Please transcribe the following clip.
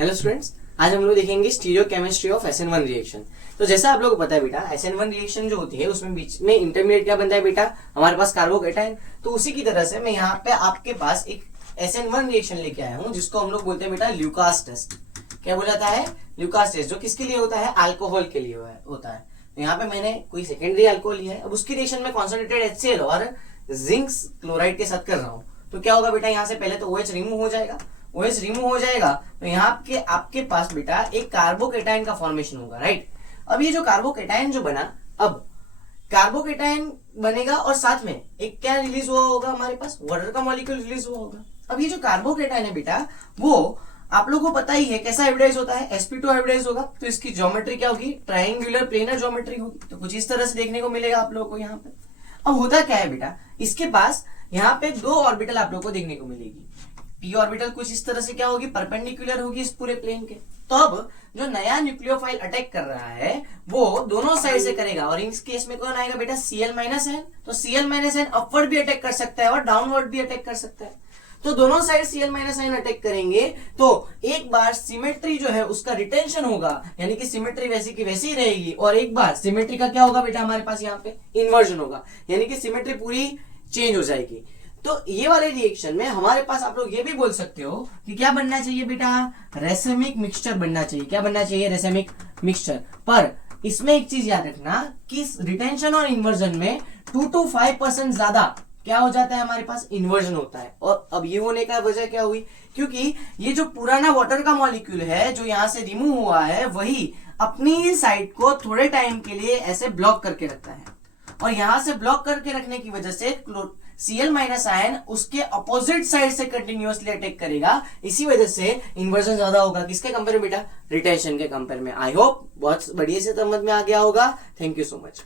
Hello students, आज हम लोग देखेंगे स्टीरियोकेमिस्ट्री ऑफ SN1 रिएक्शन। तो जैसा आप लोगों को पता है बेटा, SN1 रिएक्शन जो होती है उसमें बीच में इंटरमीडिएट क्या बनता है बेटा, हमारे पास कार्बोकेटाइन। तो उसी की तरह से मैं यहाँ पे आपके पास एक SN1 रिएक्शन लेके आया हूँ जिसको हम लोग बोलते हैं बेटा ल्यूकास टेस्ट। क्या बोला जाता है? ल्यूकास टेस्ट, जो किसके लिए होता है? अल्कोहल के लिए होता है। तो यहाँ पे मैंने कोई सेकेंडरी अल्कोहल लिया है, अब उसकी रिएक्शन में कॉन्सेंट्रेटेड HCl और जिंक क्लोराइड के साथ कर रहा हूँ। तो क्या होगा बेटा, यहाँ से पहले तो OH रिमूव हो जाएगा। OH रिमूव हो जाएगा तो यहाँ के आपके पास बेटा एक कार्बोकेटाइन का फॉर्मेशन होगा, राइट। अब ये जो कार्बोकेटाइन जो बना, अब कार्बोकेटाइन बनेगा और साथ में एक क्या रिलीज हुआ होगा, हमारे पास वाटर का मॉलिक्यूल रिलीज हुआ होगा। अब ये जो कार्बोकेटाइन है बेटा, वो आप लोगों को पता ही है कैसा हाइब्रिडाइज होता है, sp2 हाइब्रिडाइज होगा। तो इसकी ज्योमेट्री क्या होगी? ट्रायंगुलर प्लेनर ज्योमेट्री होगी। तो कुछ इस तरह से देखने को मिलेगा आप लोगों को यहाँ पे। अब होता क्या है बेटा, इसके पास यहाँ पे दो ऑर्बिटल आप लोगों को देखने को मिलेगी। p ऑर्बिटल कुछ इस तरह से क्या होगी? परपेंडिकुलर होगी इस पूरे प्लेन के। तो अब जो नया न्यूक्लियोफाइल अटैक कर रहा है वो दोनों साइड से करेगा, और इस केस में कौन आएगा बेटा? Cl-N। तो Cl-N अपवर्ड भी अटैक कर सकता है और डाउनवर्ड भी अटैक कर सकता है। तो दोनों साइड Cl-N अटैक करेंगे तो एक बार सिमेट्री जो है उसका रिटेंशन होगा, यानी कि सिमेट्री वैसी की वैसी रहेगी, और एक बार सिमेट्री का क्या होगा बेटा, हमारे पास यहाँ पे इन्वर्जन होगा, यानी कि सिमेट्री पूरी चेंज हो जाएगी। तो ये वाले रिएक्शन में हमारे पास आप लोग ये भी बोल सकते हो कि क्या बनना चाहिए बेटा, रेसेमिक मिक्सचर बनना चाहिए। क्या बनना चाहिए? Racemic mixture. पर इसमें एक चीज याद रखना कि रिटेंशन और इन्वर्जन में 2 to 5% ज्यादा क्या हो जाता है, हमारे पास इन्वर्जन होता है। और अब ये होने का वजह क्या हुई? क्योंकि ये जो पुराना वाटर का मॉलिक्यूल है जो यहां से रिमूव हुआ है, वही अपनी साइड को थोड़े टाइम के लिए ऐसे ब्लॉक करके रखता है, और यहां से ब्लॉक करके रखने की वजह से Cl- उसके अपोजिट साइड से कंटिन्यूअसली अटैक करेगा। इसी वजह से इन्वर्जन ज्यादा होगा। किसके कंपेयर में बेटा? रिटेंशन के कंपेयर में। आई होप बहुत बढ़िया से समझ में आ गया होगा। Thank you so much.